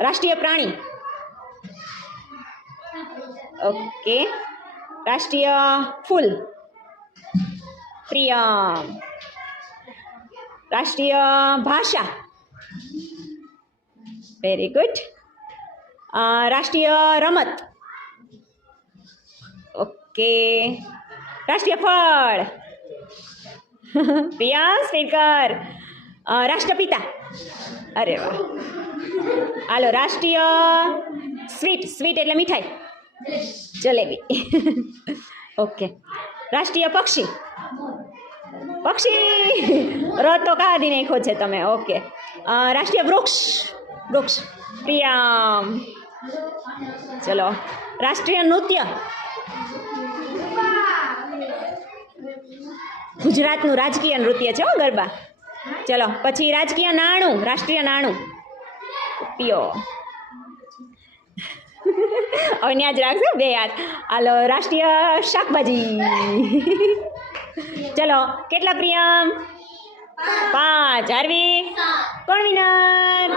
રાષ્ટ્રીય પ્રાણી. ઓકે. રાષ્ટ્રીય ફૂલ. પ્રિયમ. રાષ્ટ્રીય ભાષા. Very good. રાષ્ટ્રીય રમત. ઓકે. રાષ્ટ્રીય ફળ. પ્રિયા સ્પીકર. રાષ્ટ્રપિતા. અરે વાહ. હાલો. રાષ્ટ્રીય સ્વીટ. સ્વીટ એટલે મીઠાઈ. જલેબી. ઓકે. રાષ્ટ્રીય પક્ષી. પક્ષી ર તો કાઢી નાખ્યો છે તમે. ઓકે. રાષ્ટ્રીય વૃક્ષ. વૃક્ષ. પ્રિયમ. ચલો. રાષ્ટ્રીય નૃત્ય. ગુજરાતનું રાજકીય નૃત્ય છે હો ગરબા. ચલો પછી રાજકીય નાણું. રાષ્ટ્રીય નાણું. પિયો. હવે ત્યાં જ રાખજો બે હાથ. હાલો. રાષ્ટ્રીય શાકભાજી. ચલો કેટલા પ્રિયમ? 5. હાર્વી કોણ વિનર?